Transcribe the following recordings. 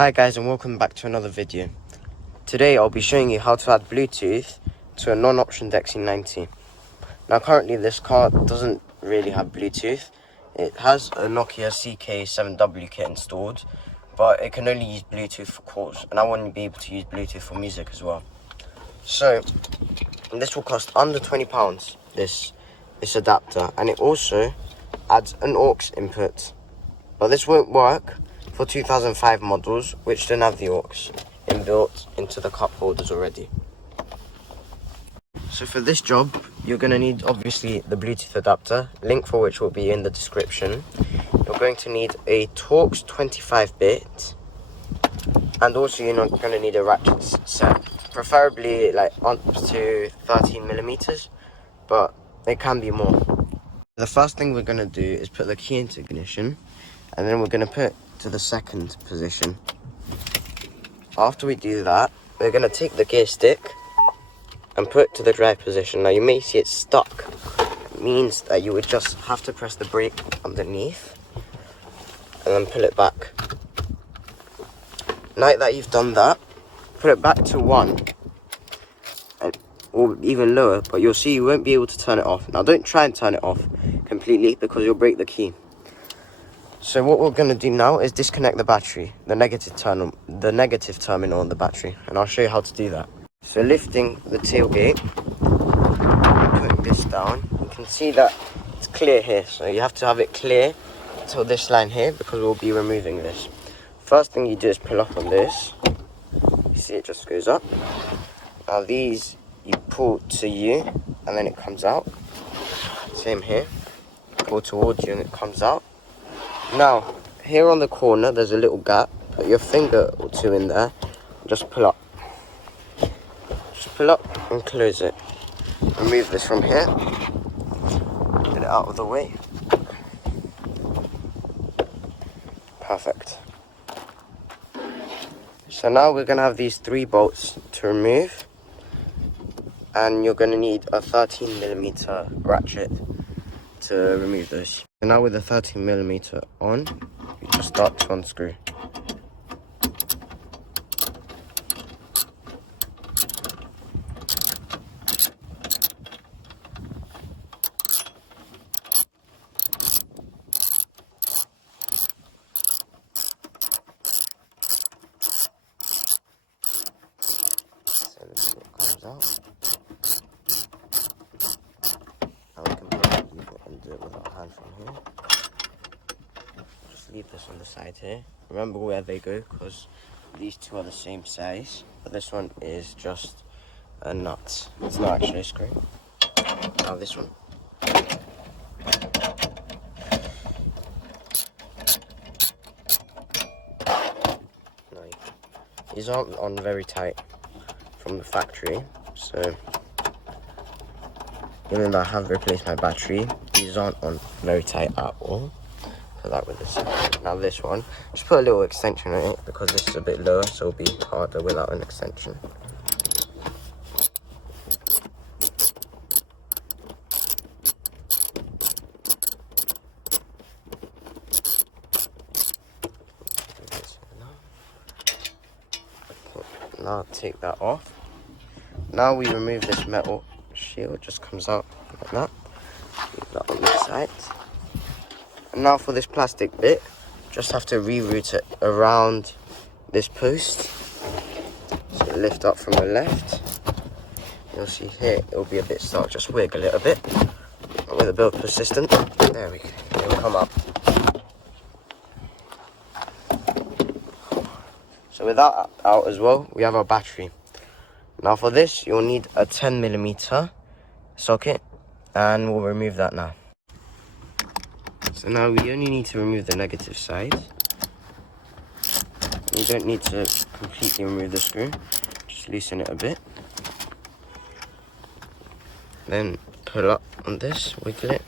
Hi guys, and welcome back to another video. Today I'll be showing you how to add Bluetooth to a non-optioned XC90. Now currently this car doesn't really have Bluetooth. It has a Nokia CK7W kit installed, but it can only use Bluetooth for calls, and I want to be able to use Bluetooth for music as well. So this will cost under £20, this adapter, and it also adds an aux input. But this won't work for 2005 models which don't have the aux inbuilt into the cup holders already. So for this job you're going to need obviously the Bluetooth adapter, link for which will be in the description. You're going to need a Torx 25-bit, and also you're not going to need a ratchet set, preferably like up to 13mm, but it can be more. The first thing we're going to do is put the key into ignition, and then we're going to put to the second position. After we do that, we're going to take the gear stick and put it to the drive position. Now you may see it's stuck. It means that you would just have to press the brake underneath and then pull it back. Now that you've done that, put it back to 1 or even lower, but you'll see you won't be able to turn it off. Now don't try and turn it off completely because you'll break the key. So what we're going to do now is disconnect the battery, the negative terminal on the battery, and I'll show you how to do that. So lifting the tailgate, putting this down, you can see that it's clear here, so you have to have it clear till this line here because we'll be removing this. First thing you do is pull up on this, you see it just goes up. Now these you pull to you and then it comes out, same here, pull towards you and it comes out. Now, here on the corner, there's a little gap. Put your finger or two in there. Just pull up. Just pull up and close it. Remove this from here. Get it out of the way. Perfect. So now we're going to have these 3 bolts to remove. And you're going to need a 13mm ratchet to remove those. And now with the 13mm on, you just start to unscrew. So this comes out. Now we can leave it and do it with our hand from here. Just leave this on the side here. Remember where they go because these two are the same size, but this one is just a nut. It's not actually a screw. Now this one. Now these aren't on very tight from the factory, so even though I have replaced my battery, these aren't on very tight at all. So that with this. Now this one, just put a little extension on it because this is a bit lower, so it'll be harder without an extension. Okay, now take that off. Now we remove this metal shield, it just comes out like that. Leave that on this side. And now for this plastic bit, just have to reroute it around this post. So lift up from the left. You'll see here it'll be a bit stuck, just wiggle it a bit. With a bit of persistence. There we go, it'll come up. So with that out as well, we have our battery. Now for this, you'll need a 10mm socket, and we'll remove that now. So now we only need to remove the negative side. You don't need to completely remove the screw, just loosen it a bit. Then pull up on this, wiggle it,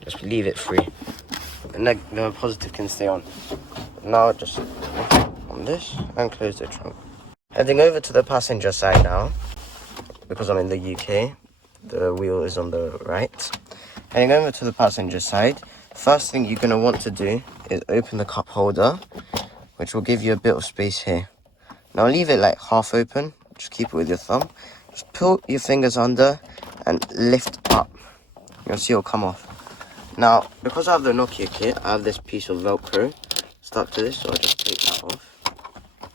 just leave it free. The positive can stay on. Now just on this and close the trunk. Heading over to the passenger side now, because I'm in the UK, the wheel is on the right. Heading over to the passenger side, first thing you're going to want to do is open the cup holder which will give you a bit of space here. Now leave it like half open, just keep it with your thumb. Just pull your fingers under and lift up. You'll see it'll come off. Now, because I have the Nokia kit, I have this piece of Velcro stuck to this, so I'll just take that off.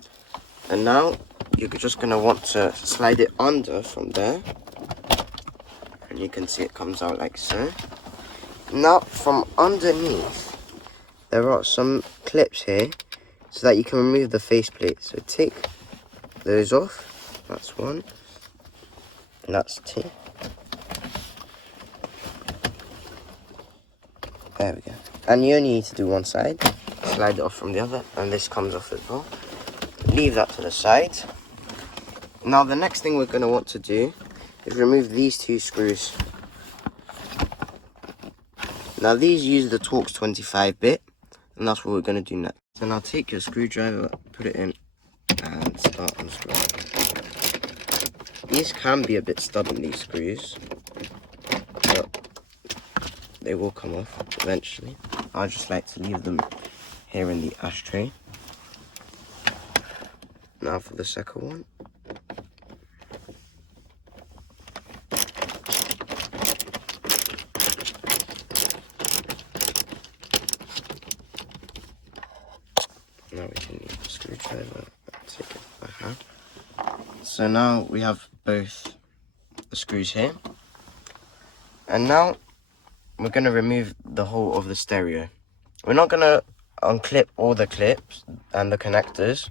And now, you're just going to want to slide it under from there. And you can see it comes out like so. Now, from underneath, there are some clips here, so that you can remove the faceplate. So take those off. That's one. And that's two. There we go. And you only need to do one side. Slide it off from the other, and this comes off as well. Leave that to the side. Now the next thing we're going to want to do is remove these two screws. Now these use the Torx 25 bit, and that's what we're going to do next. So now take your screwdriver, put it in, and start unscrewing. These can be a bit stubborn, these screws, but they will come off eventually. I just like to leave them here in the ashtray. Now for the second one. Now we can use the screwdriver and take it by hand. So now we have both the screws here. And now we're going to remove the whole of the stereo. We're not going to unclip all the clips and the connectors,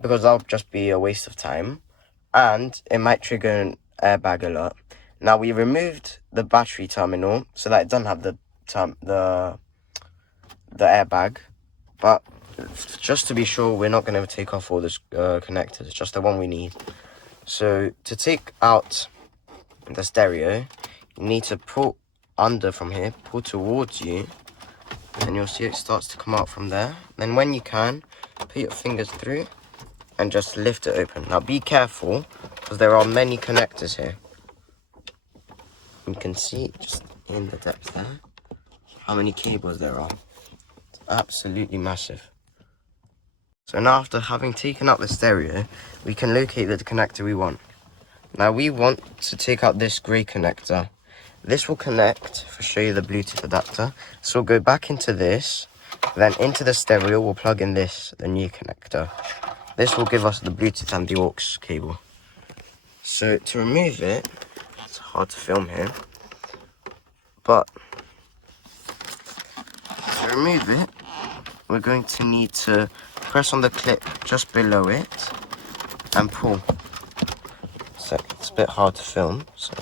because that'll just be a waste of time, and it might trigger an airbag alert. Now we removed the battery terminal so that it doesn't have the airbag, but just to be sure, we're not going to take off all the connectors, just the one we need. So to take out the stereo, you need to pull under from here, pull towards you, and you'll see it starts to come out from there. Then when you can, put your fingers through and just lift it open. Now be careful, because there are many connectors here. You can see just in the depth there how many cables there are. It's absolutely massive. So now, after having taken out the stereo, we can locate the connector we want. Now we want to take out this grey connector. This will connect, if I show you the Bluetooth adapter. So we'll go back into this, then into the stereo we'll plug in this, the new connector. This will give us the Bluetooth and the aux cable. So to remove it, it's hard to film here, but to remove it, we're going to need to press on the clip just below it and pull. So it's a bit hard to film, so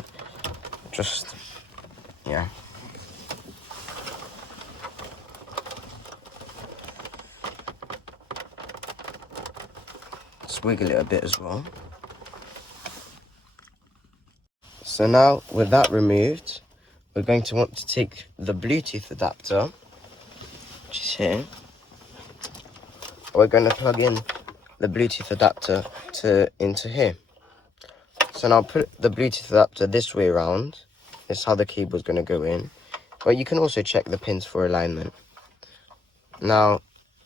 just, yeah. Just wiggle it a bit as well. So now, with that removed, we're going to want to take the Bluetooth adapter, which is here. We're going to plug in the Bluetooth adapter into here. So now put the Bluetooth adapter this way around. This is how the cable is going to go in. But you can also check the pins for alignment. Now,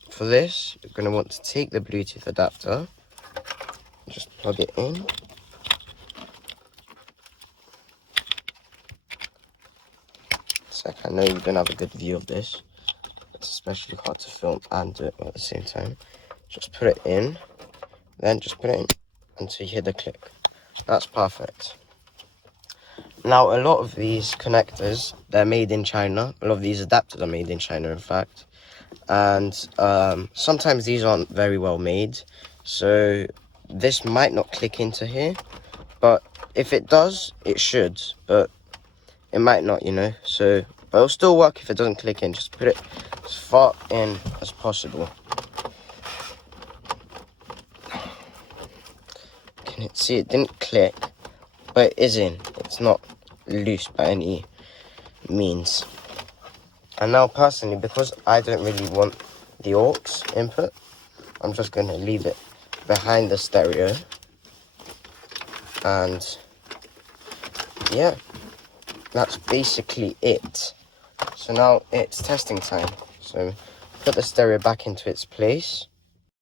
for this, you're going to want to take the Bluetooth adapter, just plug it in. I know you don't have a good view of this. It's especially hard to film and do it at the same time. Just put it in, then just put it in until you hear the click. That's perfect. Now, a lot of these connectors, they're made in China. A lot of these adapters are made in China, in fact. And sometimes these aren't very well made. So this might not click into here. But if it does, it should. But it might not, you know. So but it'll still work if it doesn't click in. Just put it as far in as possible. Can you see it didn't click, but it is in. It's not loose by any means. And now personally, because I don't really want the aux input, I'm just going to leave it behind the stereo. And yeah, that's basically it. So now it's testing time. So put the stereo back into its place.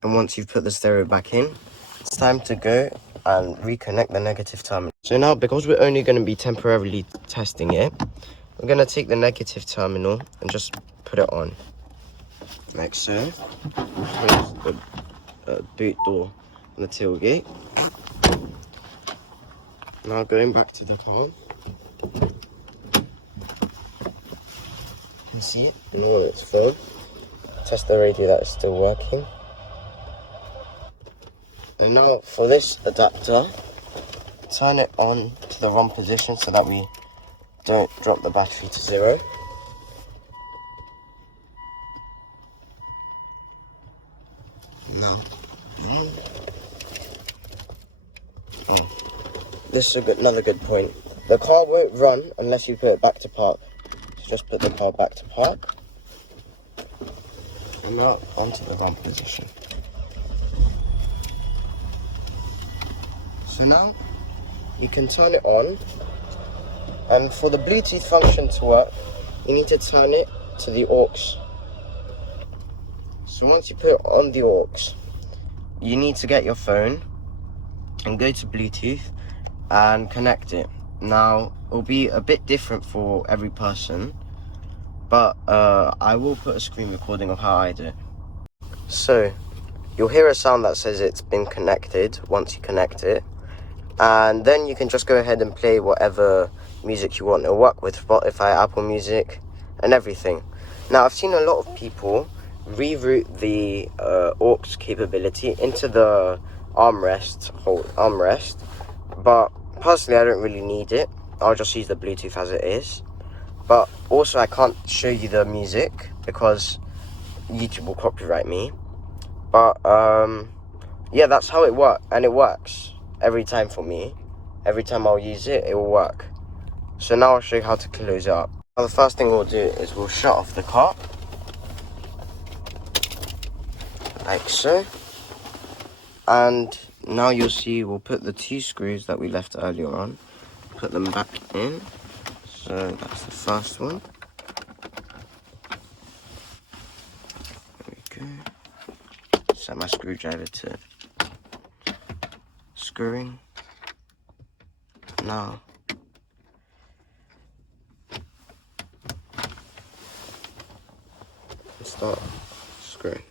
And once you've put the stereo back in, it's time to go and reconnect the negative terminal. So now, because we're only going to be temporarily testing it, we're going to take the negative terminal and just put it on, like so. Close the boot door and the tailgate. Now going back to the car, you can see it in all its full. Test the radio that is still working. And now for this adapter, turn it on to the ROM position so that we don't drop the battery to 0. Now, this is another good point. The car won't run unless you put it back to park. So just put the car back to park. And now onto the ROM position. So now you can turn it on, and for the Bluetooth function to work, you need to turn it to the aux. So once you put it on the aux, you need to get your phone and go to Bluetooth and connect it. Now, it'll be a bit different for every person, but I will put a screen recording of how I do it. So, you'll hear a sound that says it's been connected once you connect it. And then you can just go ahead and play whatever music you want. It'll work with Spotify, Apple Music, and everything. Now, I've seen a lot of people reroute the aux capability into the armrest, but personally I don't really need it. I'll just use the Bluetooth as it is. But also I can't show you the music because YouTube will copyright me. But yeah, that's how it works, and it works every time for me. Every time I'll use it, it will work. So now I'll show you how to close it up. Now the first thing we'll do is we'll shut off the car, like so. And now you'll see we'll put the 2 screws that we left earlier on, put them back in. So that's the first one. There we go. Set my screwdriver to screwing. Now start screwing.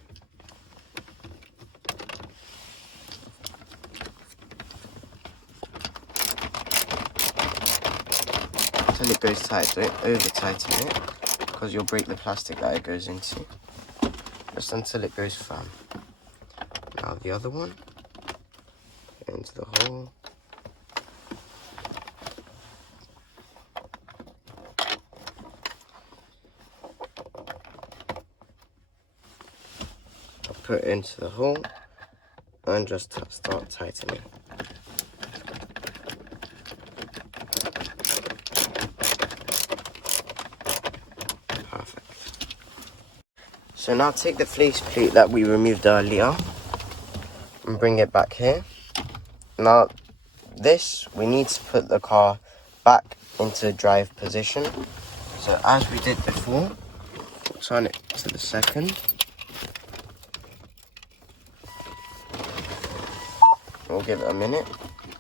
Until it goes tight. Don't over tighten it because you'll break the plastic that it goes into. Just until it goes firm. Now the other one, into the hole. I'll put it into the hole and just start tightening. Perfect. So now take the faceplate that we removed earlier and bring it back here. Now this, we need to put the car back into drive position. So as we did before, we'll turn it to the second. We'll give it a minute.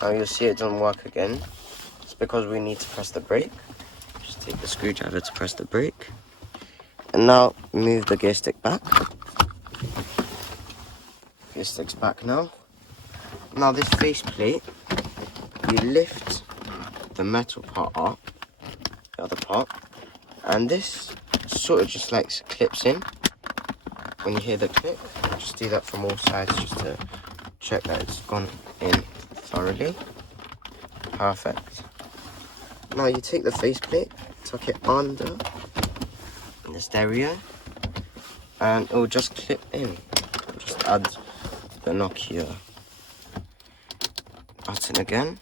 Now you'll see it doesn't work again. It's because we need to press the brake. Just take the screwdriver to press the brake. And now move the gear stick back. Gear stick's back now. Now this faceplate, you lift the metal part up, the other part, and this sort of just like clips in. When you hear the click, just do that from all sides just to check that it's gone in thoroughly. Perfect. Now you take the faceplate, tuck it under the stereo, and it will just clip in. Just add the Nokia button again,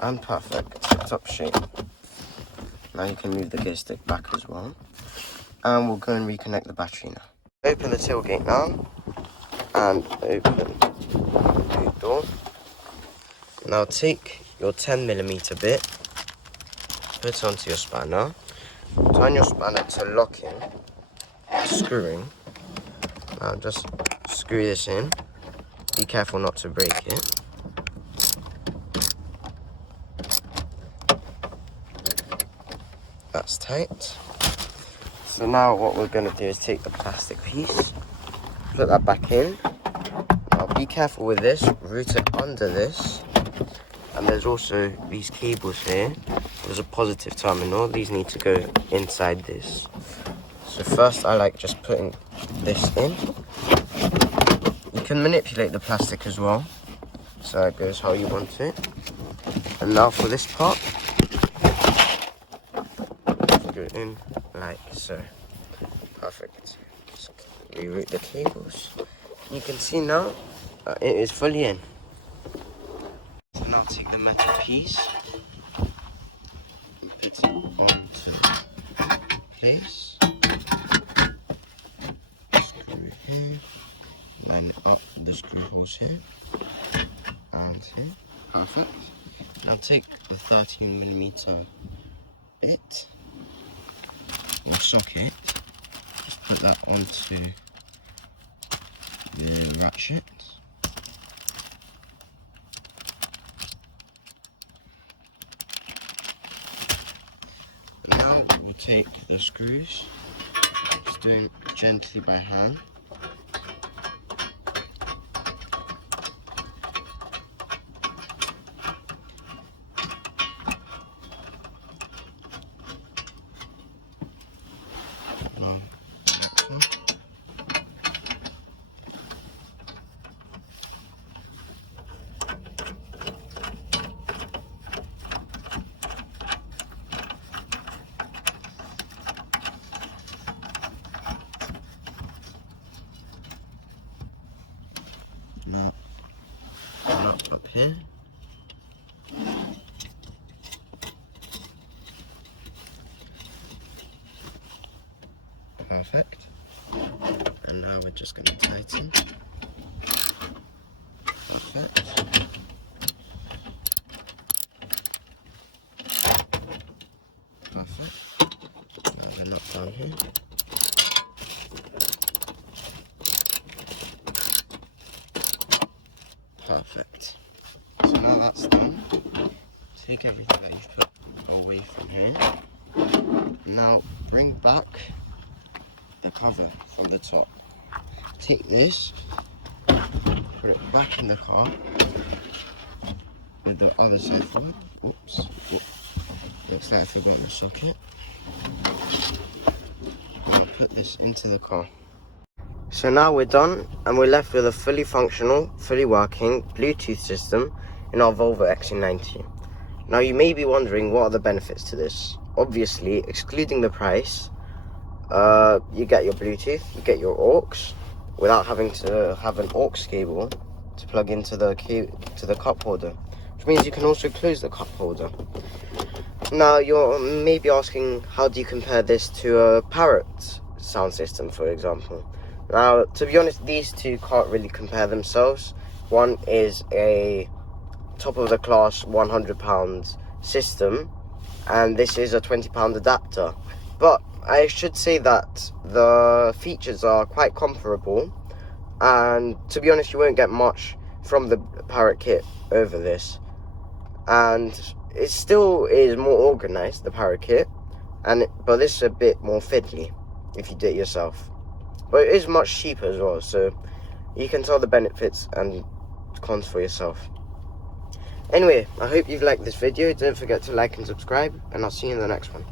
and perfect. Top shape. Now you can move the gear stick back as well, and we'll go and reconnect the battery now. Open the tailgate now, and open the boot door. Now take your 10mm bit, put it onto your spanner, turn your spanner to lock in, screwing. Now just screw this in. Be careful not to break it. That's tight. So now what we're going to do is take the plastic piece, put that back in. Now be careful with this, route it under this. And there's also these cables here. There's a positive terminal. These need to go inside this. So first I like just putting this in. You can manipulate the plastic as well, so it goes how you want it. And now for this part, go in like so. Perfect. Just reroute the cables. You can see now it is fully in. So now take the metal piece and put it onto place. Screw it here. Line it up with the screw holes here and here. Perfect. Now take the 13mm bit or socket. Just put that onto the ratchet. Now we'll take the screws, just doing gently by hand. Now the next one. Now, one up here. Perfect. And now we're just going to tighten. Perfect. Perfect. Now they're not down here. Perfect. So now that's done. Take everything that you've put away from here. Now bring back the cover from the top. Take this, put it back in the car with the other side forward. Oops. Looks like I forgot the socket. I'll put this into the car. So now we're done and we're left with a fully functional, fully working Bluetooth system in our Volvo XC90. Now you may be wondering, what are the benefits to this? Obviously, excluding the price, you get your Bluetooth, you get your aux without having to have an aux cable to plug into the cup holder, which means you can also close the cup holder. Now you're maybe asking, how do you compare this to a Parrot sound system, for example? Now, to be honest, these two can't really compare themselves. One is a top-of-the-class £100 system, and this is a £20 adapter. But I should say that the features are quite comparable, and to be honest, you won't get much from the Parrot kit over this. And it still is more organised, the Parrot kit, but this is a bit more fiddly if you do it yourself. But it is much cheaper as well, so you can tell the benefits and cons for yourself. Anyway, I hope you've liked this video. Don't forget to like and subscribe, and I'll see you in the next one.